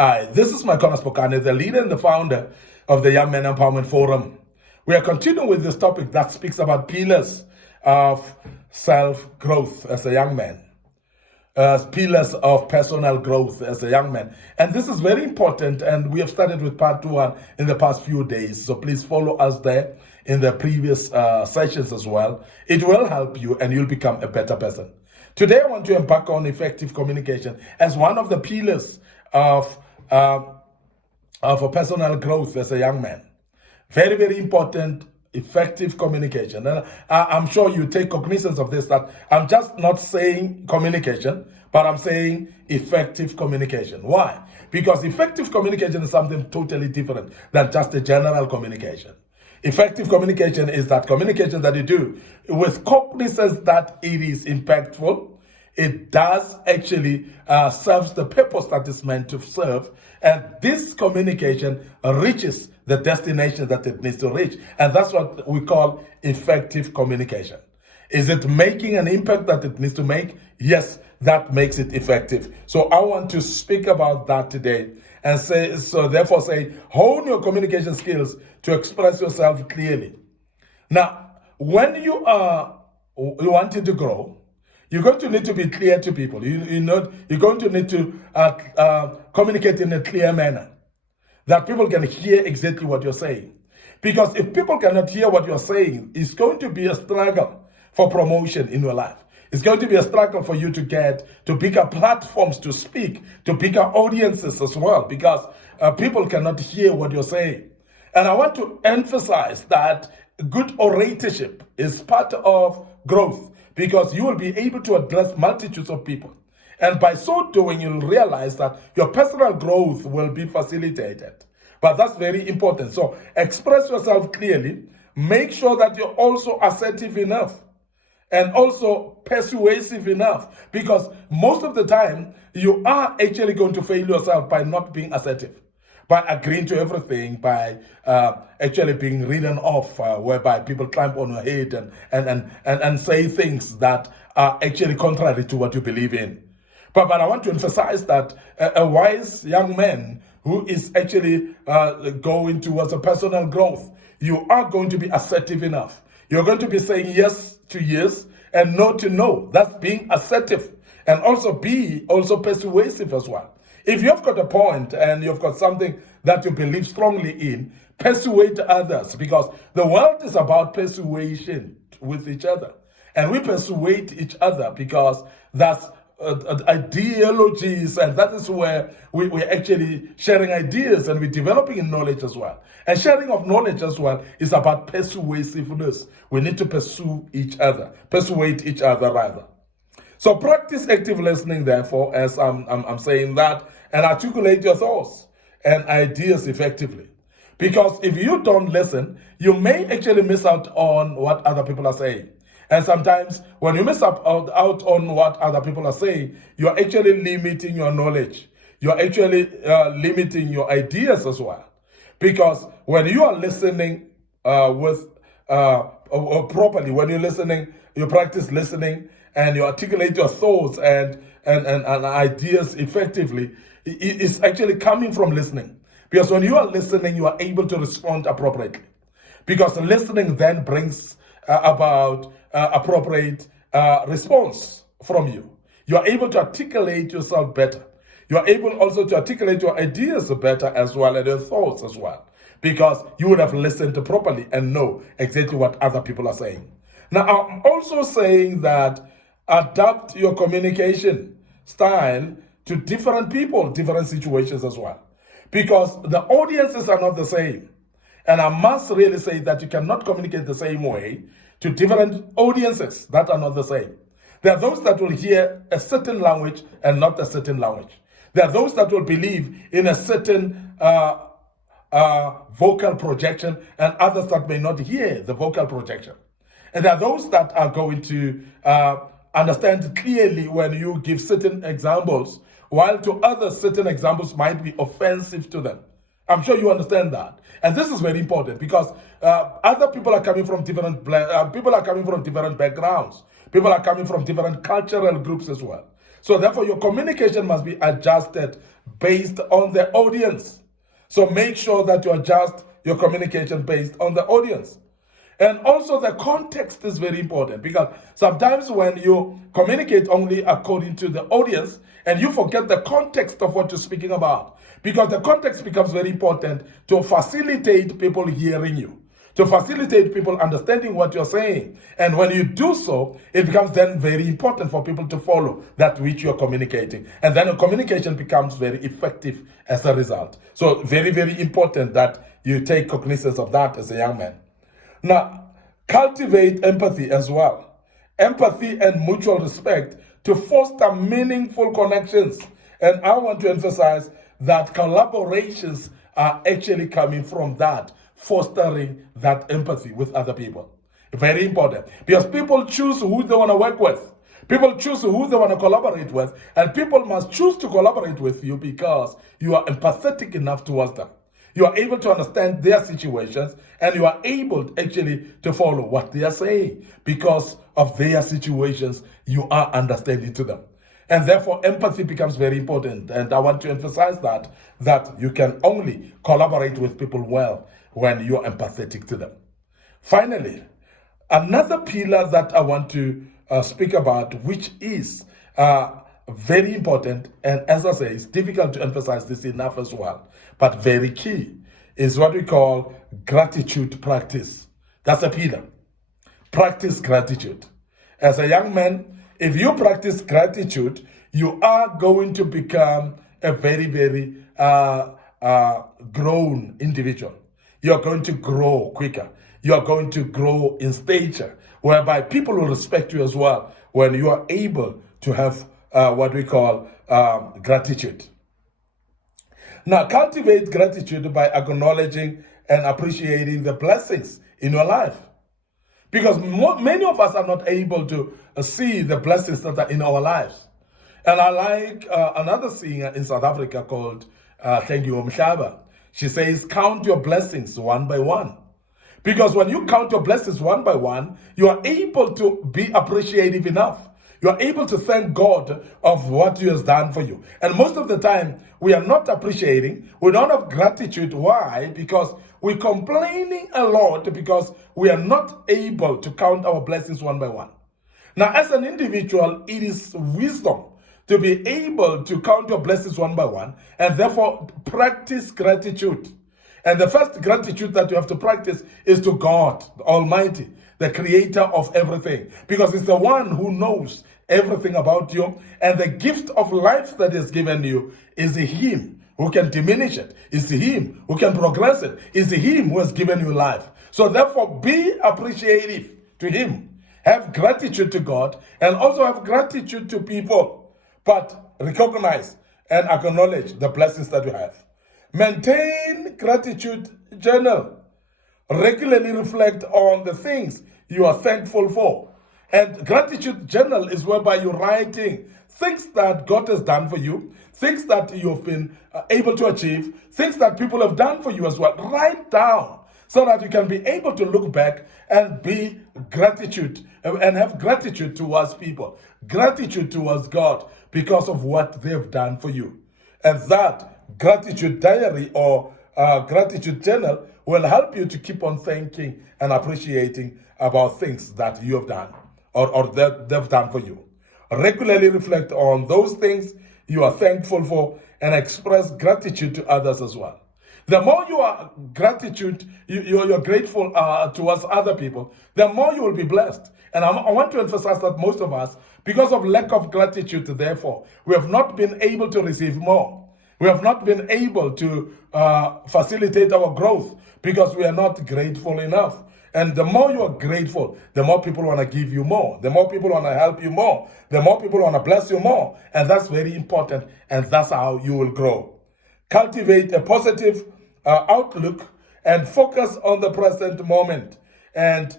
Hi, this is Micornus Phokane, the leader and the founder of the Young Men Empowerment Forum. We are continuing with this topic that speaks about pillars of self-growth as a young man, pillars of personal growth as a young man. And this is very important, and we have started with part 1 in the past few days. So please follow us there in the previous sessions as well. It will help you and you'll become a better person. Today I want to embark on effective communication as one of the pillars of a personal growth as a young man. Very, very important, effective communication. And I'm sure you take cognizance of this, that I'm just not saying communication, but I'm saying effective communication. Why? Because effective communication is something totally different than just a general communication. Effective communication is that communication that you do with cognizance that it is impactful. It does actually serves the purpose that is meant to serve. And this communication reaches the destination that it needs to reach. And that's what we call effective communication. Is it making an impact that it needs to make? Yes, that makes it effective. So I want to speak about that today and therefore say, hone your communication skills to express yourself clearly. Now, when you wanting to grow, you're going to need to be clear to people. You're going to need to communicate in a clear manner that people can hear exactly what you're saying. Because if people cannot hear what you're saying, it's going to be a struggle for promotion in your life. It's going to be a struggle for you to get to bigger platforms to speak, to bigger audiences as well, because people cannot hear what you're saying. And I want to emphasize that good oratorship is part of growth, because you will be able to address multitudes of people. And by so doing, you'll realize that your personal growth will be facilitated. But that's very important. So express yourself clearly. Make sure that you're also assertive enough and also persuasive enough, because most of the time you are actually going to fail yourself by not being assertive, by agreeing to everything, by actually being ridden off, whereby people climb on your head and say things that are actually contrary to what you believe in. But I want to emphasize that a wise young man who is actually going towards a personal growth, you are going to be assertive enough. You're going to be saying yes to yes and no to no. That's being assertive, and also be persuasive as well. If you've got a point and you've got something that you believe strongly in, persuade others, because the world is about persuasion with each other. And we persuade each other because that's ideologies, and that is where we're actually sharing ideas, and we're developing in knowledge as well. And sharing of knowledge as well is about persuasiveness. We need to persuade each other rather. So practice active listening, therefore, as I'm saying that, and articulate your thoughts and ideas effectively. Because if you don't listen, you may actually miss out on what other people are saying. And sometimes when you miss out on what other people are saying, you're actually limiting your knowledge. You're actually limiting your ideas as well. Because when you are listening properly, when you're listening, you practice listening, and you articulate your thoughts and ideas effectively, it's actually coming from listening. Because when you are listening, you are able to respond appropriately. Because listening then brings about appropriate response from you. You are able to articulate yourself better. You are able also to articulate your ideas better as well, and your thoughts as well. Because you would have listened properly and know exactly what other people are saying. Now, I'm also saying that adapt your communication style to different people, different situations as well. Because the audiences are not the same. And I must really say that you cannot communicate the same way to different audiences that are not the same. There are those that will hear a certain language and not a certain language. There are those that will believe in a certain vocal projection, and others that may not hear the vocal projection. And there are those that are going to understand clearly when you give certain examples, while to others, certain examples might be offensive to them. I'm sure you understand that. And this is very important, because other people are coming from different backgrounds. People are coming from different cultural groups as well. So therefore, your communication must be adjusted based on the audience. So make sure that you adjust your communication based on the audience. And also the context is very important, because sometimes when you communicate only according to the audience and you forget the context of what you're speaking about, because the context becomes very important to facilitate people hearing you, to facilitate people understanding what you're saying. And when you do so, it becomes then very important for people to follow that which you're communicating. And then the communication becomes very effective as a result. So very, very important that you take cognizance of that as a young man. Now, cultivate empathy as well. Empathy and mutual respect to foster meaningful connections. And I want to emphasize that collaborations are actually coming from that, fostering that empathy with other people. Very important. Because people choose who they want to work with. People choose who they want to collaborate with. And people must choose to collaborate with you because you are empathetic enough towards them. You are able to understand their situations, and you are able actually to follow what they are saying. Because of their situations, you are understanding to them. And therefore, empathy becomes very important. And I want to emphasize that you can only collaborate with people well when you're empathetic to them. Finally, another pillar that I want to speak about, which is very important, and as I say, it's difficult to emphasize this enough as well, but very key, is what we call gratitude practice. That's a pillar. Practice gratitude. As a young man, if you practice gratitude, you are going to become a very, very grown individual. You're going to grow quicker. You're going to grow in stature, whereby people will respect you as well when you are able to have what we call gratitude. Now, cultivate gratitude by acknowledging and appreciating the blessings in your life. Because many of us are not able to see the blessings that are in our lives. And I like another singer in South Africa called Thank You Mhlaba. She says, count your blessings one by one. Because when you count your blessings one by one, you are able to be appreciative enough. You are able to thank God of what He has done for you. And most of the time, we are not appreciating. We don't have gratitude. Why? Because we're complaining a lot because we are not able to count our blessings one by one. Now, as an individual, it is wisdom to be able to count your blessings one by one and therefore practice gratitude. And the first gratitude that you have to practice is to God, the Almighty, the creator of everything, because it's the one who knows everything about you, and the gift of life that is given you is Him who can diminish it, is Him who can progress it, is Him who has given you life. So therefore, be appreciative to Him, have gratitude to God, and also have gratitude to people, but recognize and acknowledge the blessings that you have. Maintain gratitude journal. Regularly reflect on the things you are thankful for. And gratitude journal is whereby you're writing things that God has done for you, things that you've been able to achieve, things that people have done for you as well. Write down so that you can be able to look back and be gratitude and have gratitude towards people, gratitude towards God because of what they've done for you. And that gratitude diary or gratitude journal will help you to keep on thanking and appreciating about things that you have done or that they've done for you. Regularly reflect on those things you are thankful for and express gratitude to others as well. The more you are you're grateful towards other people, the more you will be blessed. And I want to emphasize that most of us, because of lack of gratitude, therefore, we have not been able to receive more. We have not been able to facilitate our growth because we are not grateful enough. And the more you are grateful, the more people want to give you more. The more people want to help you more. The more people want to bless you more. And that's very important. And that's how you will grow. Cultivate a positive outlook and focus on the present moment. And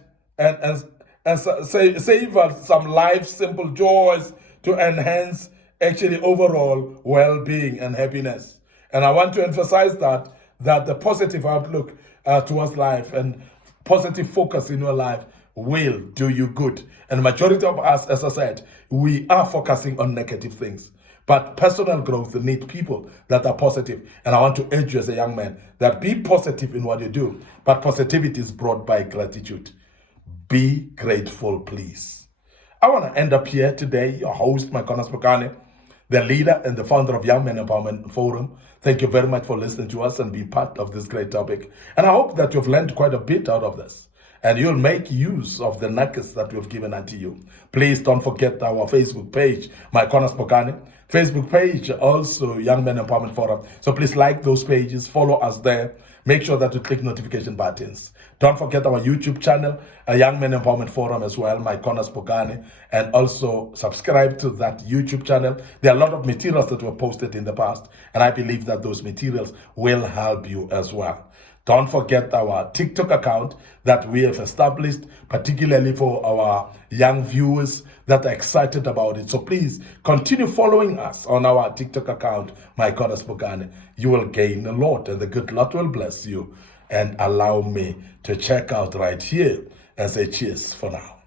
savor some life simple joys to enhance actually overall well-being and happiness. And I want to emphasize that the positive outlook towards life and positive focus in your life will do you good. And the majority of us, as I said, we are focusing on negative things. But personal growth needs people that are positive. And I want to urge you as a young man that be positive in what you do. But positivity is brought by gratitude. Be grateful, please. I want to end up here today. Your host, Micornus Phokane, the leader and the founder of Young Men Empowerment Forum. Thank you very much for listening to us and being part of this great topic. And I hope that you've learned quite a bit out of this. And you'll make use of the nuggets that we've given unto you. Please don't forget our Facebook page, Micornus Phokane. Facebook page, also Young Men Empowerment Forum. So please like those pages, follow us there. Make sure that you click notification buttons. Don't forget our YouTube channel, a Young Men Empowerment Forum as well, Micornus Phokane, and also subscribe to that YouTube channel. There are a lot of materials that were posted in the past, and I believe that those materials will help you as well. Don't forget our TikTok account that we have established, particularly for our young viewers that are excited about it. So please continue following us on our TikTok account, Micornus Phokane. You will gain a lot, and the good Lord will bless you. And allow me to check out right here and say cheers for now.